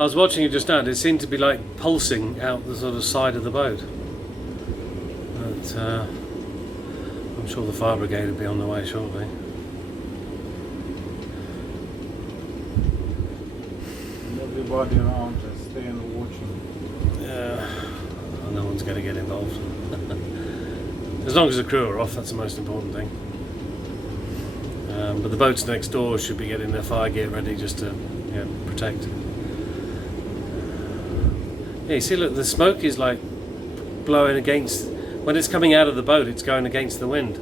I was watching it just now, and it seemed to be like pulsing out the sort of side of the boat. But I'm sure the fire brigade will be on the way shortly. Everybody around just staying watching. Yeah, well, no one's going to get involved. As long as the crew are off, that's the most important thing. But the boats next door should be getting their fire gear ready just to protect. Yeah, you see, look, the smoke is like blowing against. When it's coming out of the boat, it's going against the wind.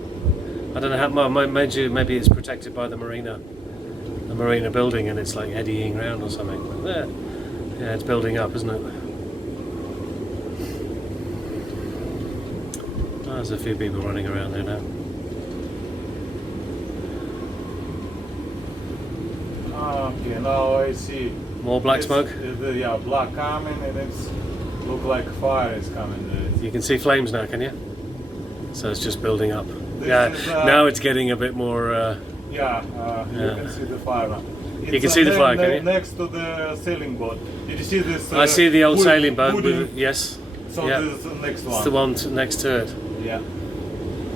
I don't know how. Maybe it's protected by the marina building, and it's like eddying around or something. But yeah, it's building up, isn't it? Oh, there's a few people running around there now. Okay, now I see. More black smoke? Yeah, black coming, and it's look like fire is coming. You can see flames now, can you? So it's just building up. This is, now it's getting a bit more... you can see the fire now. You can see the fire, can you? Next to the sailing boat. Did you see this? I see the old sailing boat. Yes. So yeah. this is the next one. It's the one next to it. Yeah.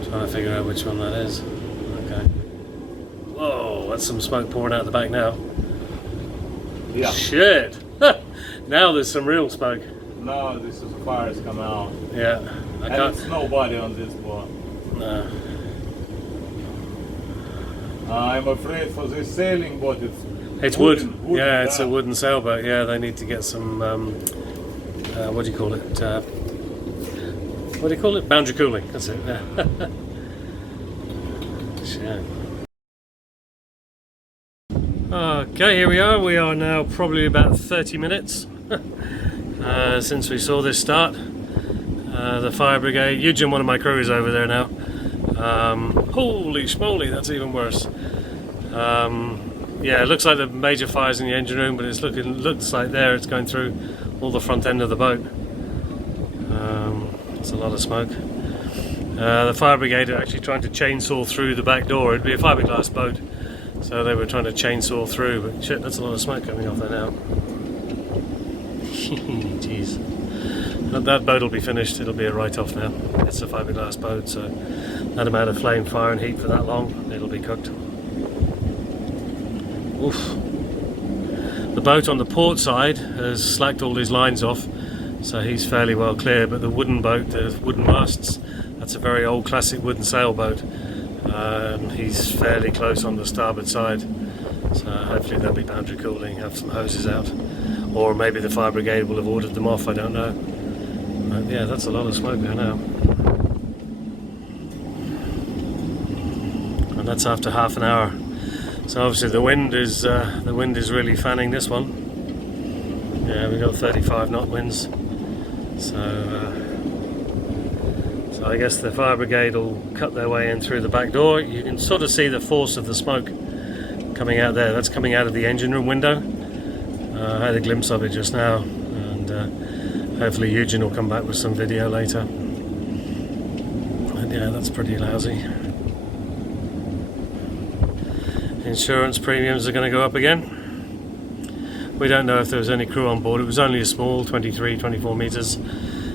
Trying to figure out which one that is. Okay. Whoa, that's some smoke pouring out the back now. Yeah. Shit! Now there's some real smoke. No, this is fires coming out. Yeah. And it's nobody on this boat. No. I'm afraid for this sailing boat it's wooden. Yeah, it's a wooden sailboat. Yeah, they need to get some what do you call it? What do you call it? Boundary cooling. That's it. Yeah. Shit. Okay, here we are. We are now probably about 30 minutes since we saw this start. The fire brigade, Eugene, one of my crew, is over there now. Holy schmoly, that's even worse. Yeah, it looks like the major fire's in the engine room, but looks like there it's going through all the front end of the boat. It's a lot of smoke. The fire brigade are actually trying to chainsaw through the back door. It'd be a fiberglass boat, so they were trying to chainsaw through, but shit, that's a lot of smoke coming off there now. Jeez. That boat will be finished, it'll be a write-off now. It's a fiberglass boat, so that amount of flame, fire and heat for that long, it'll be cooked. Oof. The boat on the port side has slacked all his lines off, so he's fairly well clear, but the wooden boat, the wooden masts, that's a very old classic wooden sailboat. He's fairly close on the starboard side, so hopefully they'll be boundary cooling, have some hoses out, or maybe the fire brigade will have ordered them off, I don't know. But yeah, that's a lot of smoke there now, and that's after half an hour. So obviously the wind is really fanning this one. Yeah, we've got 35 knot winds, so I guess the fire brigade will cut their way in through the back door. You can sort of see the force of the smoke coming out there. That's coming out of the engine room window. I had a glimpse of it just now, and hopefully Eugene will come back with some video later. And yeah, that's pretty lousy. Insurance premiums are going to go up again. We don't know if there was any crew on board. It was only a small 23, 24 metres,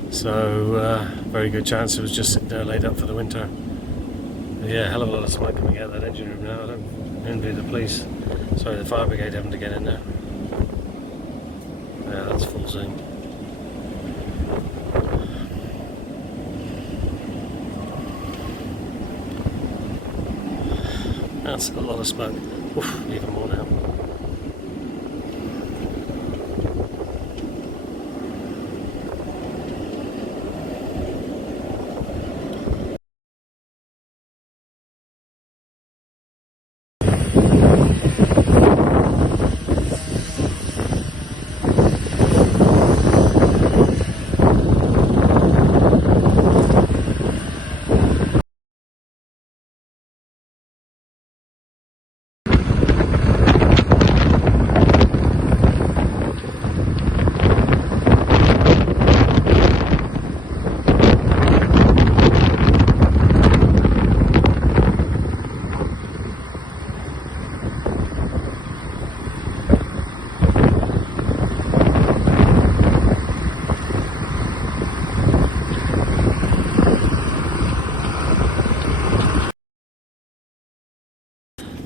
so very good chance it was just sitting there laid up for the winter. But yeah, hell of a lot of smoke coming out of that engine room now. I don't envy the police, sorry, the fire brigade having to get in there. Yeah, that's full zoom. That's a lot of smoke. Oof, even more now.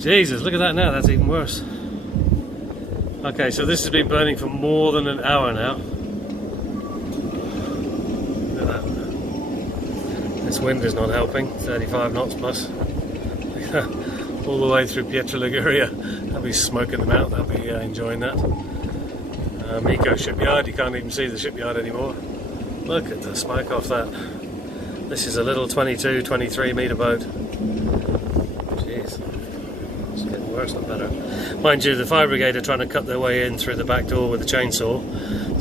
Jesus, look at that now, that's even worse. Okay, so this has been burning for more than an hour now. Look at that. This wind is not helping, 35 knots plus. All the way through Pietra Liguria. I'll be smoking them out, I'll be enjoying that. Miko shipyard, you can't even see the shipyard anymore. Look at the smoke off that. This is a little 22, 23 metre boat. Jeez, it's getting worse, not better. Mind you, the fire brigade are trying to cut their way in through the back door with a chainsaw.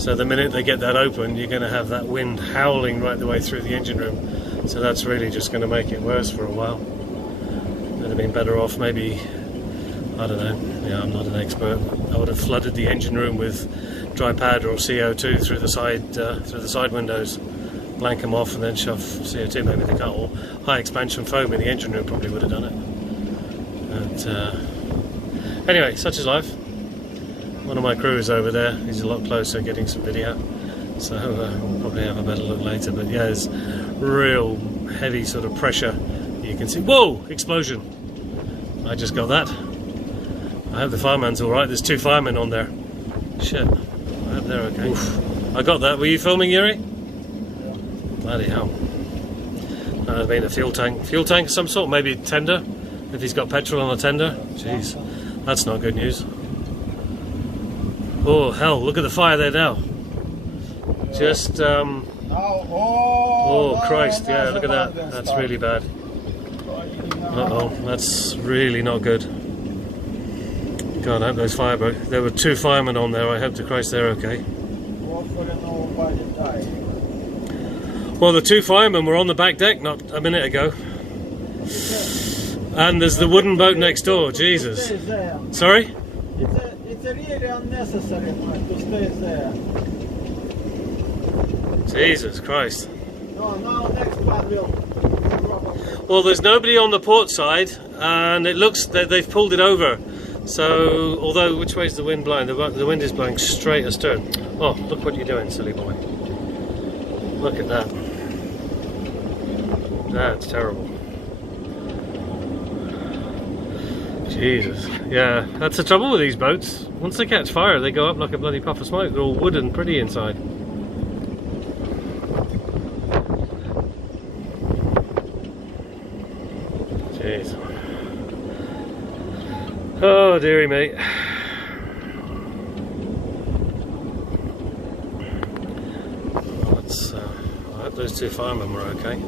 So the minute they get that open, you're going to have that wind howling right the way through the engine room. So that's really just going to make it worse for a while. Would have been better off maybe, I don't know, yeah, I'm not an expert. I would have flooded the engine room with dry powder or CO2 through the side windows, blank them off and then shove CO2 maybe they can't, or high expansion foam in the engine room probably would have done it. But anyway, such is life. One of my crew is over there, he's a lot closer getting some video, so we'll probably have a better look later. But yeah, there's real heavy sort of pressure. You can see, whoa, explosion. I just got that. I hope the fireman's alright, there's 2 firemen on there. Shit, I hope they're okay. Oof. I got that, were you filming, Yuri? Yeah. Bloody hell. That would have been a fuel tank of some sort, maybe tender, if he's got petrol on a tender. Jeez, that's not good news. Oh hell, look at the fire there now. Just, oh Christ, yeah, look at that, that's really bad. Uh-oh, that's really not good. God, I hope those fire broke. There were 2 firemen on there, I hope to Christ they're okay. Well, the 2 firemen were on the back deck not a minute ago. And there's the wooden boat next door, Jesus. Sorry? It's really unnecessary to stay there. Jesus Christ. No, now next one will. Well, there's nobody on the port side, and it looks that they've pulled it over. So, although, which way is the wind blowing? The wind is blowing straight astern. Oh, look what you're doing, silly boy. Look at that. That's terrible. Jesus. Yeah, that's the trouble with these boats. Once they catch fire, they go up like a bloody puff of smoke. They're all wood and pretty inside. Jeez. Oh, dearie me. I hope those 2 firemen were okay.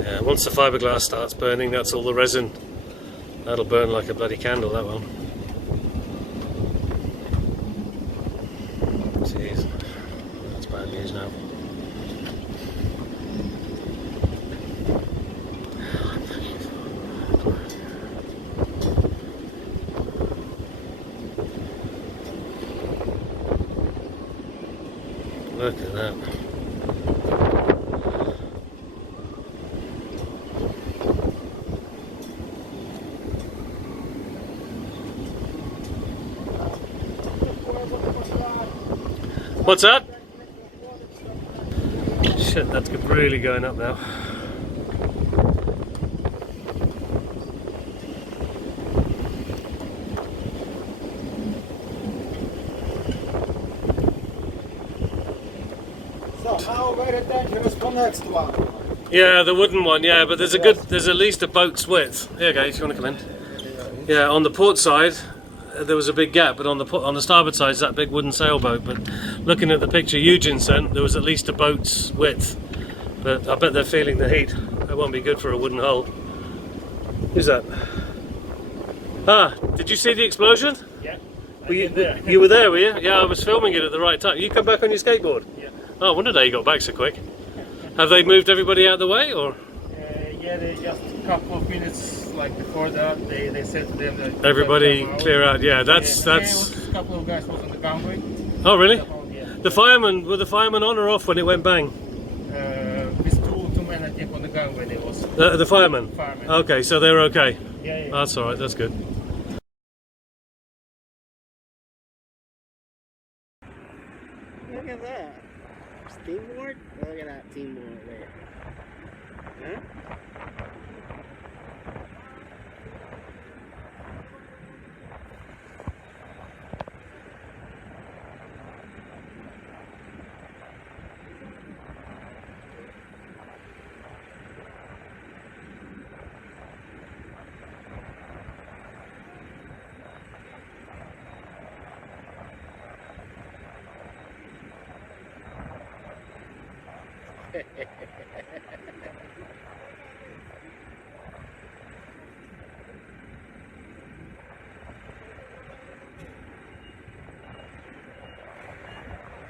Yeah, once the fiberglass starts burning, that's all the resin. That'll burn like a bloody candle, that one. Jeez, that's bad news now. Look at that. What's that? Shit, that's really going up now. So now very dangerous the next one. Yeah, the wooden one, yeah, but there's at least a boat's width. Here, guys, you want to come in? Yeah, on the port side, there was a big gap, but on the starboard side is that big wooden sailboat. But looking at the picture Eugene sent, there was at least a boat's width. But I bet they're feeling the heat. That won't be good for a wooden hull. Who's that? Ah, did you see the explosion? Yeah. You were there, were you? Yeah, I was filming it at the right time. You come back on your skateboard? Yeah. Oh, I wondered how you got back so quick. Have they moved everybody out of the way, or? Yeah, they just a couple of minutes like before that they said to them that Everybody clear out. Yeah, that's. A couple of guys was on the gangway. Oh, really? Yeah. The firemen, were the firemen on or off when it went bang? With two men I think on the gangway there was. The firemen? Firemen. Okay, so they were okay. Yeah. That's alright, that's good. Look at that. Steamboard? Look at that steamboard there. Huh?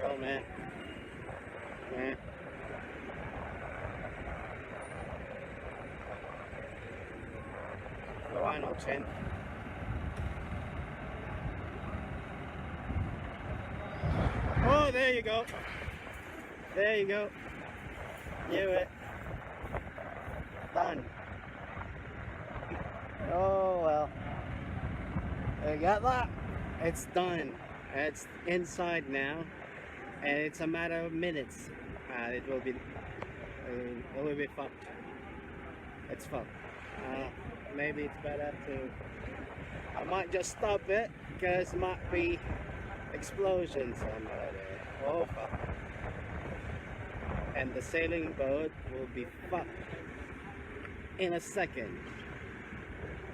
Oh man. Man. Oh, I know, Chen. Oh, there you go. There you go. Knew it. Done. Oh well. You got that? It's done. It's inside now, and it's a matter of minutes. It will be fucked. It's fucked. Maybe it's better to. I might just stop it because it might be explosions somewhere there. Oh fuck. And the sailing boat will be fucked in a second.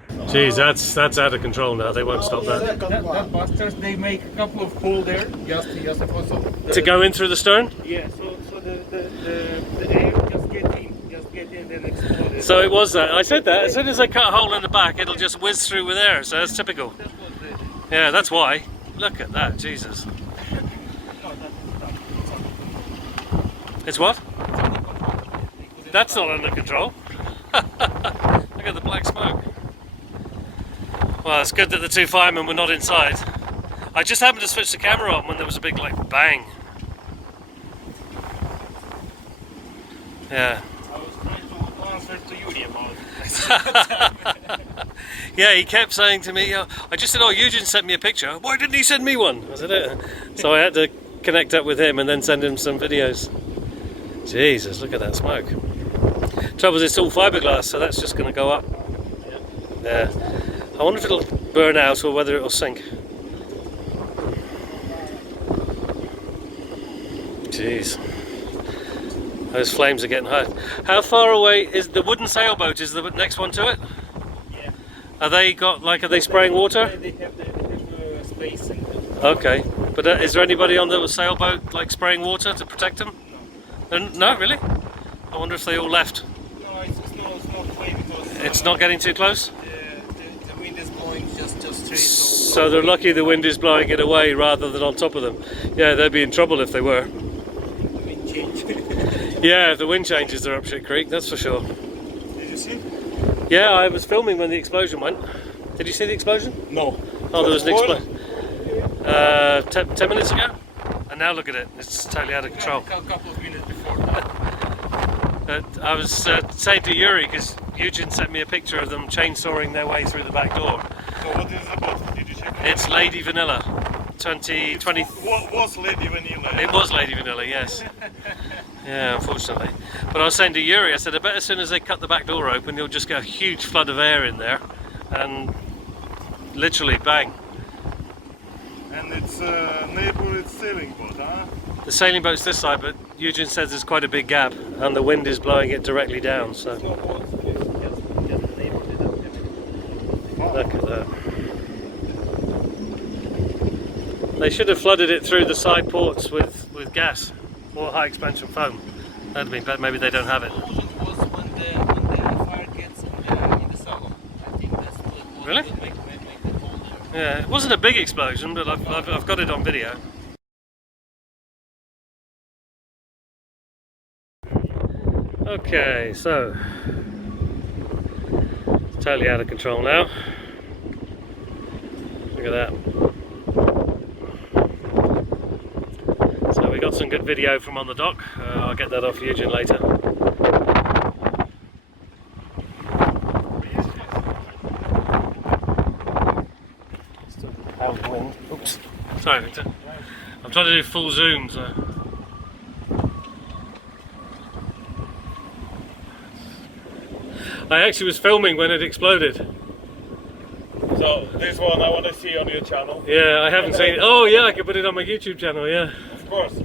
Jeez, that's out of control now. They won't stop that. That busters, they make a couple of holes there, just also To go in through the stern? yeah, so the air just get in and explode. So it was that. I said that. As soon as they cut a hole in the back, it'll just whiz through with air. So that's typical. That was the Yeah, that's why. Look at that, Jesus. It's what? That's not under control. Look at the black smoke. Well, it's good that the two firemen were not inside. I just happened to switch the camera on when there was a big, like, bang. Yeah. I was trying to answer to Yuri about it. Yeah, he kept saying to me, I just said, oh, Eugene sent me a picture. Why didn't he send me one? I said, so I had to connect up with him and then send him some videos. Jesus, look at that smoke. Trouble is, it's all fiberglass, so that's just going to go up. Yeah. I wonder if it'll burn out or whether it'll sink. Jeez. Those flames are getting high. How far away is the wooden sailboat? Is the next one to it? Yeah. Are they spraying water? They have space in them. Okay. But is there anybody on the sailboat like spraying water to protect them? No, really? I wonder if they all left. No, it's not flame because It's not getting too close? the wind is blowing just straight. So they're lucky the wind is blowing it away rather than on top of them. Yeah, they'd be in trouble if they were. The wind change. Yeah, if the wind changes, they're up shit creek, that's for sure. Did you see? Yeah, I was filming when the explosion went. Did you see the explosion? No. Oh, there was an explosion. 10 minutes ago? And now look at it, it's totally out of control. A couple of minutes before that. I was saying to Yuri, because Eugene sent me a picture of them chainsawing their way through the back door. So what is it about? Did you check it? It's Lady Vanilla. 2020. What was Lady Vanilla? It was Lady Vanilla, yes. Yeah, unfortunately. But I was saying to Yuri, I said, I bet as soon as they cut the back door open, you'll just get a huge flood of air in there. And literally, bang. And it's neighbor sailing boat, huh? The sailing boat's this side, but Eugene says there's quite a big gap, and the wind is blowing it directly down, so... Just the neighbor without everything. Look at that. They should have flooded it through the side ports with gas or high expansion foam. That'd have been better. Maybe they don't have it. Was when the fire gets in the salon. I think that's what Really? will make the hole there. Yeah, it wasn't a big explosion, but I've got it on video. Okay, so it's totally out of control now. Look at that. So we got some good video from on the dock. I'll get that off Eugene later. How's the wind? Oops. Sorry, Victor. I'm trying to do full zoom, so. I actually was filming when it exploded. So this one I want to see on your channel. Yeah, I haven't seen it. Oh yeah, I could put it on my YouTube channel, yeah. Of course.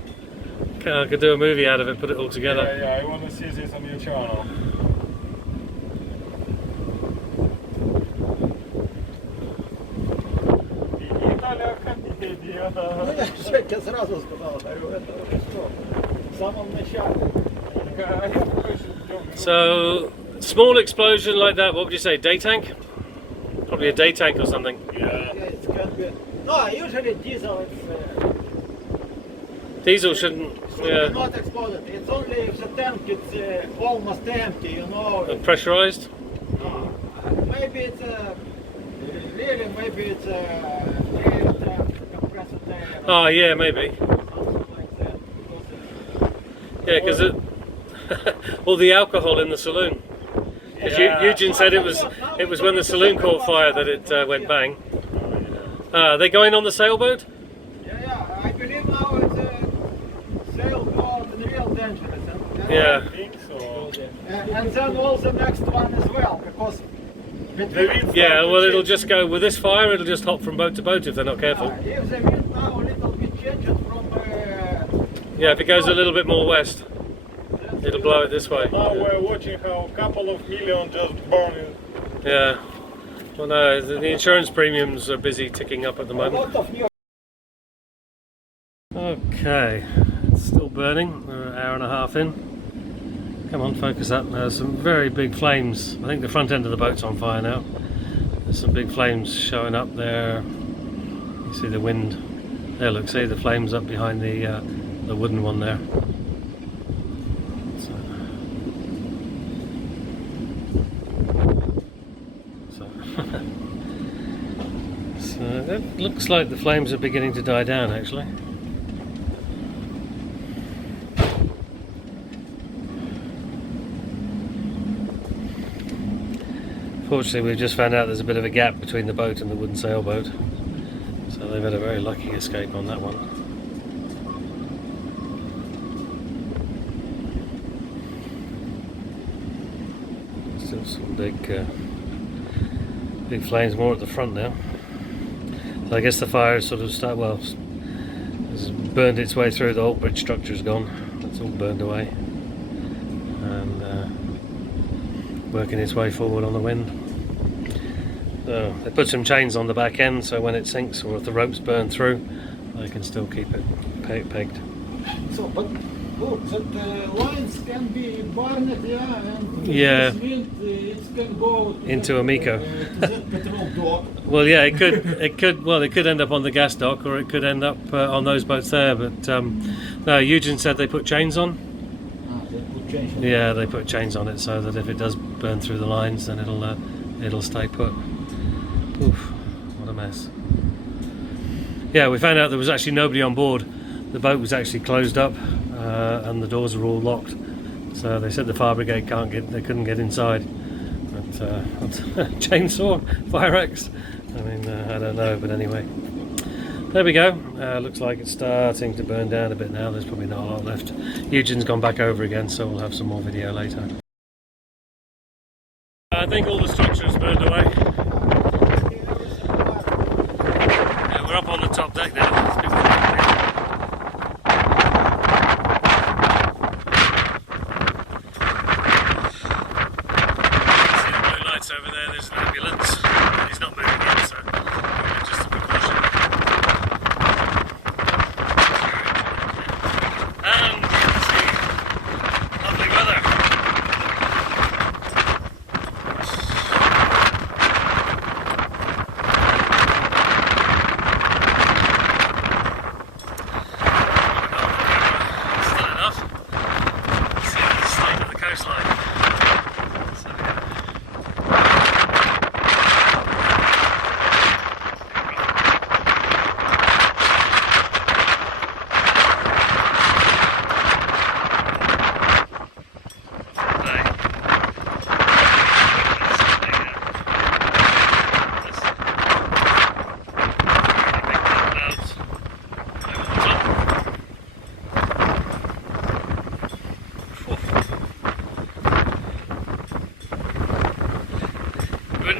I could do a movie out of it, put it all together. Yeah, I want to see this on your channel. Ну, я Жеке сразу сказал, говорю, это что, в самом начале. So, small explosion like that, what would you say, day tank? Probably a day tank or something. Yeah. Yeah, it can be. No, usually diesel it's Diesel shouldn't, yeah. not exploded. It's only if the tank is almost empty, you know. Pressurized? Maybe it's really, maybe it's air tank, compressor tank. Oh yeah, maybe. Something like that. Yeah, because all the alcohol in the saloon. 'Cause Eugene said it was when the saloon caught fire that it went bang. They going on the sailboat? Yeah, I believe now it's a sailboat and real dangerous. Yeah. I think so. And then all the next one as well, because between Yeah, well it'll just go, with this fire it'll just hop from boat to boat if they're not careful. if the wind now a little bit changes from Yeah, if it goes a little bit more west, it'll blow it this way. Now we're watching how a couple of million just burning. Yeah. Well no, the insurance premiums are busy ticking up at the a moment. lot of new. Okay, it's still burning. We're an hour and a half in. Come on, focus up. There's some very big flames. I think the front end of the boat's on fire now. There's some big flames showing up there. You see the wind. There, look, see the flames up behind the wooden one there. So it looks like the flames are beginning to die down actually. Fortunately we've just found out there's a bit of a gap between the boat and the wooden sailboat. So they've had a very lucky escape on that one. Still some big flames more at the front now. So I guess the fire sort of has burned its way through. The whole bridge structure's gone. It's all burned away, and working its way forward on the wind. So they put some chains on the back end, so when it sinks or if the ropes burn through, they can still keep it pegged. So, but look, that lines can be burned, yeah, and Yeah. this wind, it can go Into Amico. to that petrol dock. Well, yeah, it could end up on the gas dock, or it could end up on those boats there. But no, Eugene said they put chains on. That would change. Yeah, they put chains on it so that if it does burn through the lines, then it'll stay put. Oof, what a mess. Yeah, we found out there was actually nobody on board. The boat was actually closed up, and the doors were all locked. So they said the fire brigade they couldn't get inside. But chainsaw, fire axe. I mean, I don't know, but anyway. There we go. Looks like it's starting to burn down a bit now. There's probably not a lot left. Eugene's gone back over again, so we'll have some more video later. I think all the structure's burned away. Yeah, we're up on the top deck now. It's been see the blue lights over there. There's an ambulance. He's not moving yet, so just a precaution. And you can see lovely weather.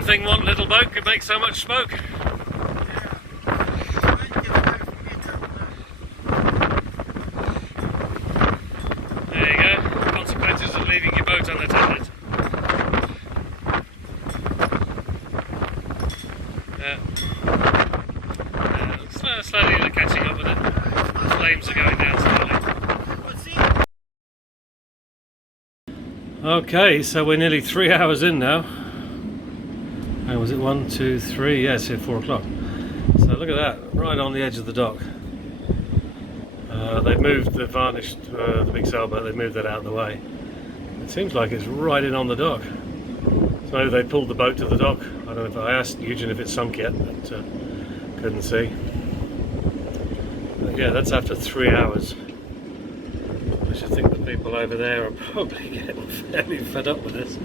Didn't think one little boat could make so much smoke. There you go, consequences of leaving your boat unattended. Slowly they're catching up with it. The flames are going down slowly. Okay, so we're nearly 3 hours in now. And was it 1, 2, 3? Yes, yeah, 4 o'clock. So look at that, right on the edge of the dock. They've moved the varnished, the big sailboat, they've moved that out of the way. It seems like it's right in on the dock. So maybe they pulled the boat to the dock. I don't know if I asked Eugene if it's sunk yet, but couldn't see. But yeah, that's after 3 hours. I should think the people over there are probably getting fairly fed up with this.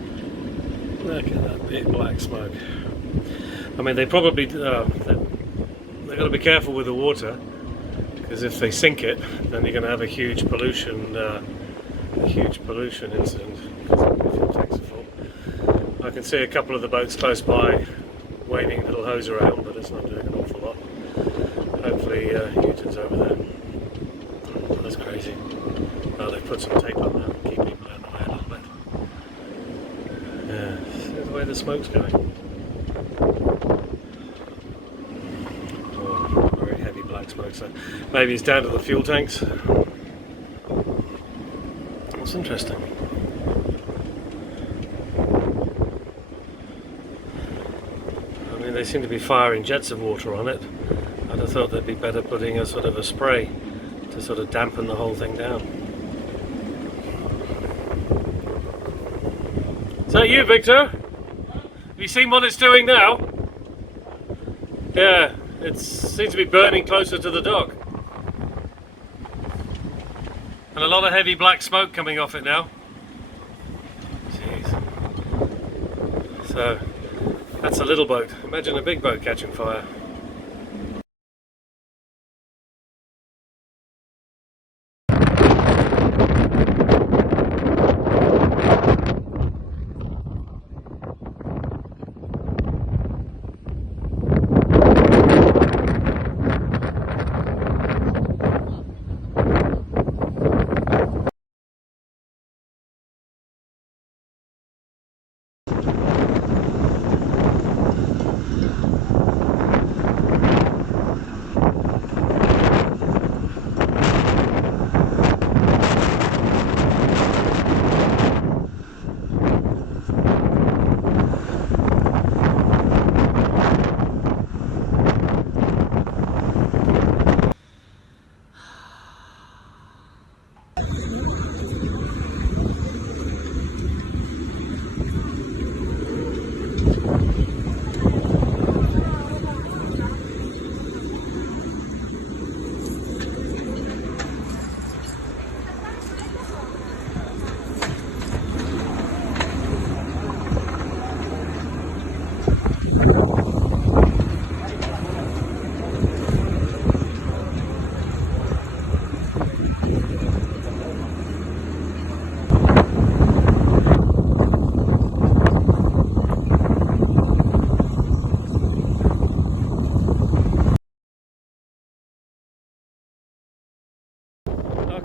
Look at that big black smoke. I mean, they probably they've got to be careful with the water, because if they sink it, then you're going to have a huge pollution incident. If it takes a fall. I can see a couple of the boats close by waving a little hose around, but it's not doing an awful lot. Hopefully Eugene's over there. Oh, that's crazy. Oh, they've put some tape up now to keep people out of the way a little bit. Yeah, see the way the smoke's going. Oh, very heavy black smoke, so maybe it's down to the fuel tanks. That's interesting. I mean, they seem to be firing jets of water on it. I'd have thought they'd be better putting a sort of a spray to sort of dampen the whole thing down. Is that you, Victor? Have you seen what it's doing now? Yeah, it seems to be burning closer to the dock. And a lot of heavy black smoke coming off it now. Jeez. So, that's a little boat. Imagine a big boat catching fire.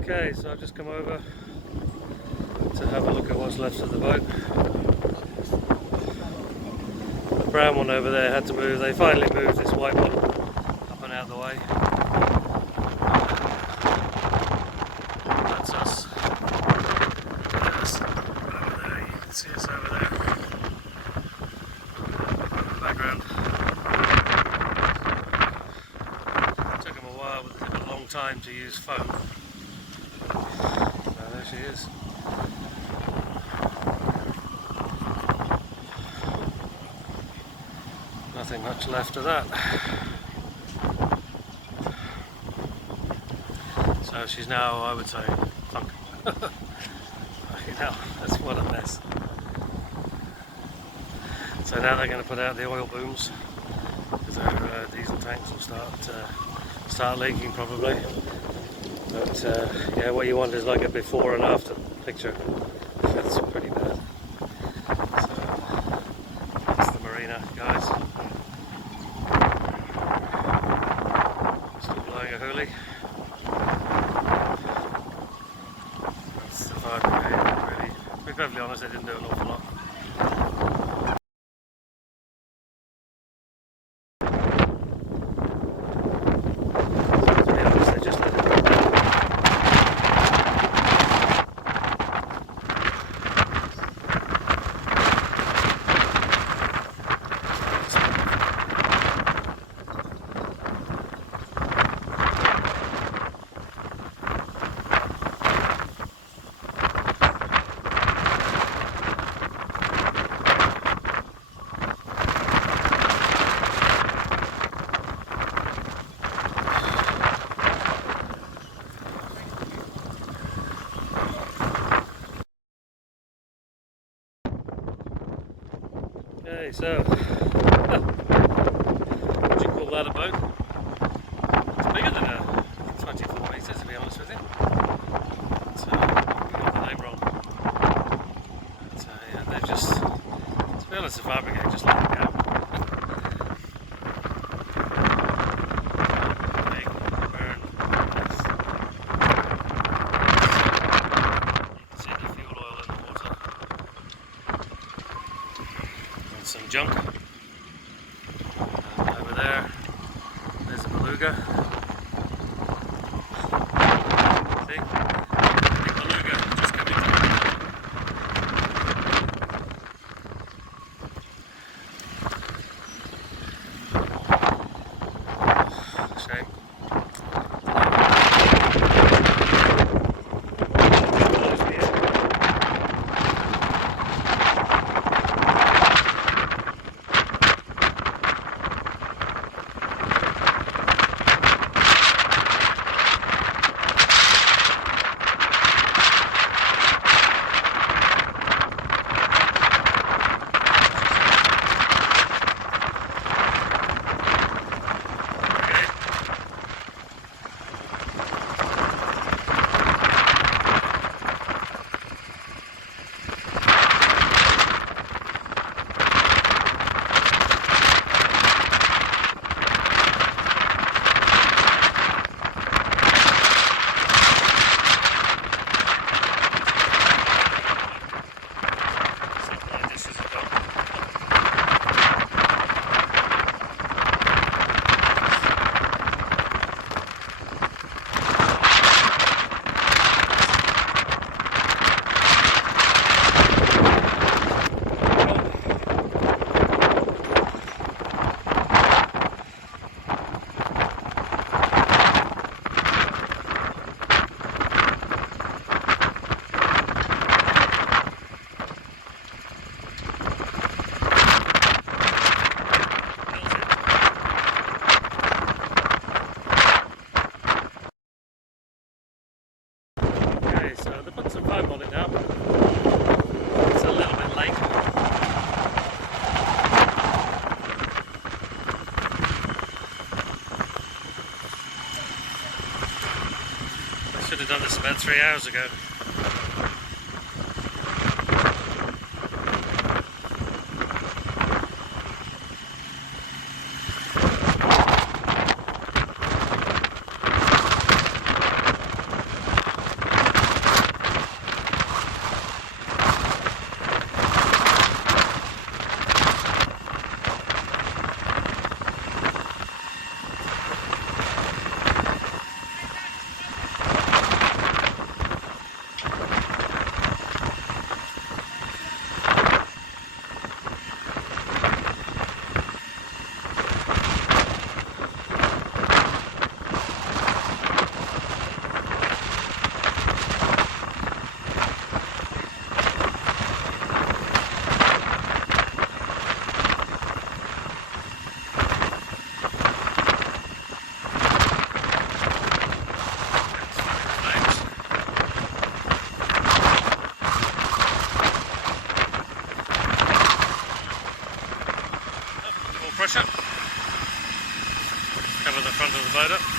Okay, so I've just come over to have a look at what's left of the boat. The brown one over there had to move. They finally moved this white one up and out of the way. That's us. That's over there. You can see us over there. In the background. It took them a while, but it took a long time to use foam. So there she is. Nothing much left of that. So she's now, I would say, sunk. Fucking hell, that's what a mess. So now they're going to put out the oil booms, because their diesel tanks will start leaking probably. But yeah, what you want is like a before and after picture. That's pretty bad. So that's the marina. fire brigade, really. To be perfectly honest, they didn't do an awful lot. To be honest, they just let it go. Okay, so would you call that a boat? It's bigger than a 24 metres, to be honest with you. So we got the name wrong. But, yeah, they're just, to be honest, the fire brigade just let it go. Big burn. You can see the fuel oil in the water. Some junk. And over there, there's a beluga. See? Big beluga just coming through. Shame. So they put some foam on it now. It's a little bit late. I should have done this about 3 hours ago. Pressure. Cover the front of the boat up.